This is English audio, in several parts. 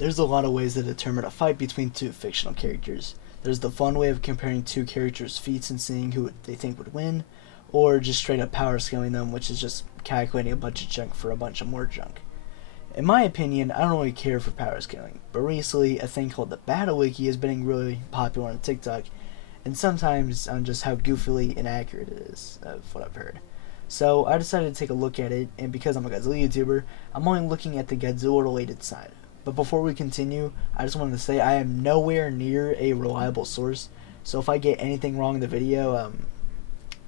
There's a lot of ways to determine a fight between two fictional characters. There's the fun way of comparing two characters' feats and seeing who they think would win, or just straight up power scaling them, which is just calculating a bunch of junk for a bunch of more junk. In my opinion, I don't really care for power scaling, but recently a thing called the Battle Wiki has been really popular on TikTok, and sometimes on just how goofily inaccurate it is, of what I've heard. So I decided to take a look at it, and because I'm a Godzilla YouTuber, I'm only looking at the Godzilla related side. But before we continue, I just wanted to say I am nowhere near a reliable source, so if I get anything wrong in the video,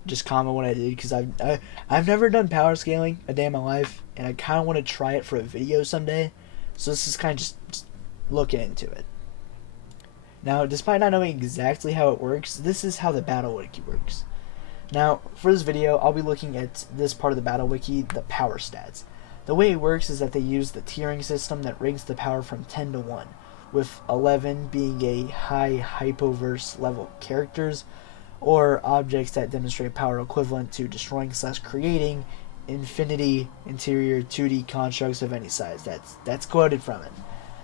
just comment what I did, because I've never done power scaling a day in my life, and I kind of want to try it for a video someday, so this is kind of just looking into it. Now, despite not knowing exactly how it works, this is how the Battle Wiki works. Now, for this video, I'll be looking at this part of the Battle Wiki, the power stats. The way it works is that they use the tiering system that ranks the power from 10 to 1, with 11 being a high hypoverse level characters, or objects that demonstrate power equivalent to destroying/creating infinity interior 2D constructs of any size. That's quoted from it,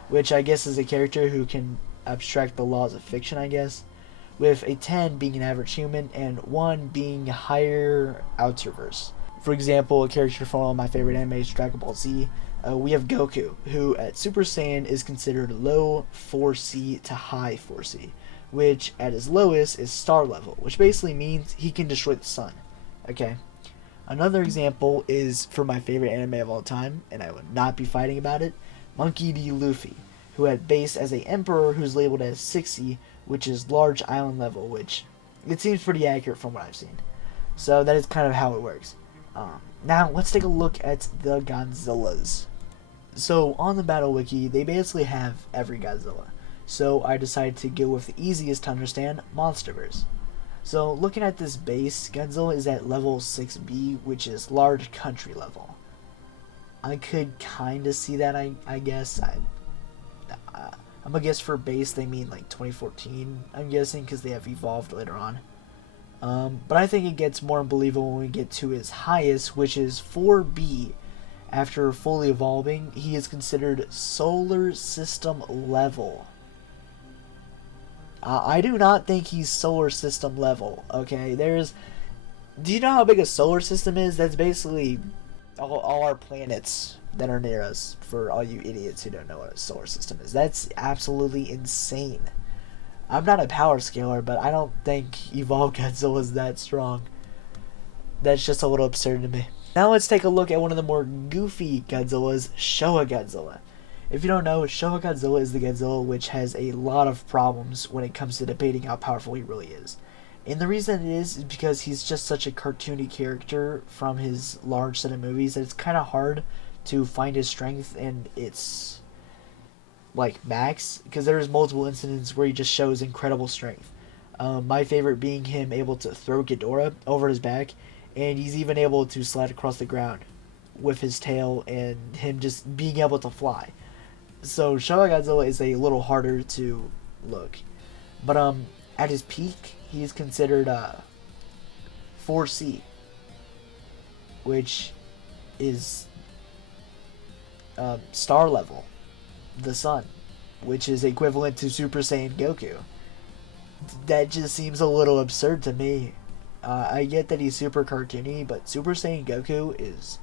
which I guess is a character who can abstract the laws of fiction, I guess, with a 10 being an average human and 1 being higher outerverse. For example, a character from one of my favorite animes, Dragon Ball Z, we have Goku, who at Super Saiyan is considered low 4C to high 4C, which at his lowest is star level, which basically means he can destroy the sun. Okay. Another example is for my favorite anime of all time, and I would not be fighting about it, Monkey D. Luffy, who at base as a emperor who's labeled as 6C, which is large island level, which it seems pretty accurate from what I've seen. So that is kind of how it works. Now let's take a look at the Godzillas. So on the Battle Wiki, they basically have every Godzilla. So I decided to go with the easiest to understand, Monsterverse. So looking at this base, Godzilla is at level 6B, which is large country level. I could kind of see that, I guess. I'm gonna guess for base they mean like 2014, I'm guessing, because they have evolved later on. But I think it gets more unbelievable when we get to his highest, which is 4B. After fully evolving, he is considered solar system level. I do not think he's solar system level, okay? Do you know how big a solar system is? That's basically all our planets that are near us, for all you idiots who don't know what a solar system is. That's absolutely insane. I'm not a power scaler, but I don't think Evolved Godzilla is that strong. That's just a little absurd to me. Now let's take a look at one of the more goofy Godzillas, Showa Godzilla. If you don't know, Showa Godzilla is the Godzilla which has a lot of problems when it comes to debating how powerful he really is. And the reason it is because he's just such a cartoony character from his large set of movies that it's kind of hard to find his strength and its like max, because there's multiple incidents where he just shows incredible strength. My favorite being him able to throw Ghidorah over his back, and he's even able to slide across the ground with his tail, and him just being able to fly. So Showa Godzilla is a little harder to look, but at his peak he's considered 4C, which is star level, the sun, which is equivalent to Super Saiyan Goku. That just seems a little absurd to me. I get that he's super cartoony, but Super Saiyan Goku is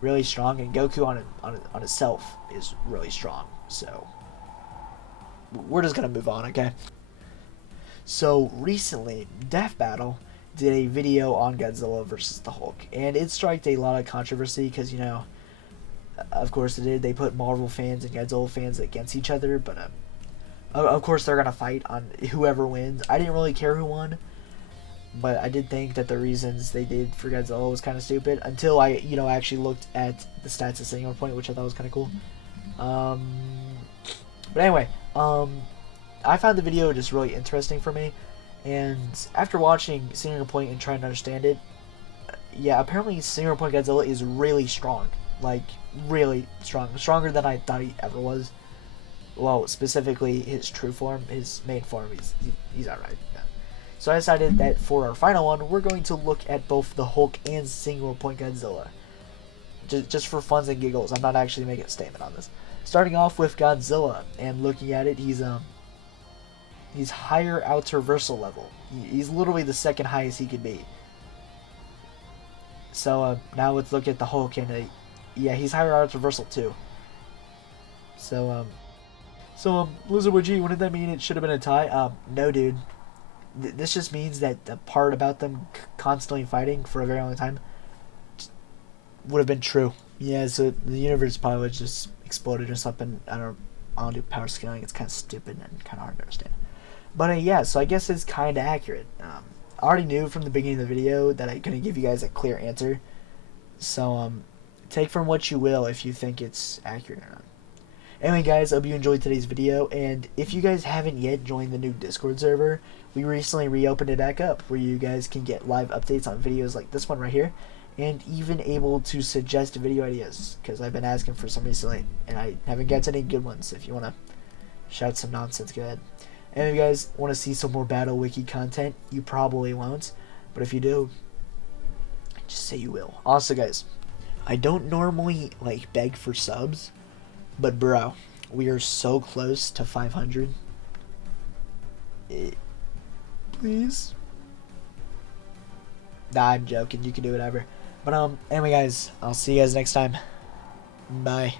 really strong, and Goku on itself is really strong. So we're just gonna move on, okay? So recently, Death Battle did a video on Godzilla versus the Hulk, and it struck a lot of controversy because, you know, of course it did. They put Marvel fans and Godzilla fans against each other, but of course they're gonna fight on whoever wins. I didn't really care who won, but I did think that the reasons they did for Godzilla was kind of stupid until I, actually looked at the stats of Singular Point, which I thought was kind of cool. But anyway, I found the video just really interesting for me, and after watching Singular Point and trying to understand it, yeah, apparently Singular Point Godzilla is really strong. Like, really strong. Stronger than I thought he ever was. Well, specifically his true form, his main form, he's alright. Yeah. So I decided that for our final one, we're going to look at both the Hulk and Singular Point Godzilla. Just for funs and giggles. I'm not actually making a statement on this. starting off with Godzilla and looking at it, he's higher out traversal level. He's literally the second highest he could be. So now let's look at the Hulk, and yeah, he's higher out traversal too. So Lizard G, what did that mean? It should have been a tie. No, dude. This just means that the part about them constantly fighting for a very long time would have been true. Yeah, so the universe probably would just exploded or something. I don't do power scaling. It's kind of stupid and kind of hard to understand. But yeah, so I guess it's kind of accurate. I already knew from the beginning of the video that I'm gonna give you guys a clear answer. So take from what you will if you think it's accurate or not. Anyway, guys, I hope you enjoyed today's video, and if you guys haven't yet joined the new Discord server, we recently reopened it back up, where you guys can get live updates on videos like this one right here, and even able to suggest video ideas, because I've been asking for some recently, and I haven't got any good ones. If you want to shout some nonsense, go ahead. And if you guys want to see some more Battle Wiki content, you probably won't, but if you do, just say you will. Also, guys, I don't normally beg for subs, but bro, we are so close to 500. Please. Nah, I'm joking. You can do whatever. But anyway, guys, I'll see you guys next time. Bye.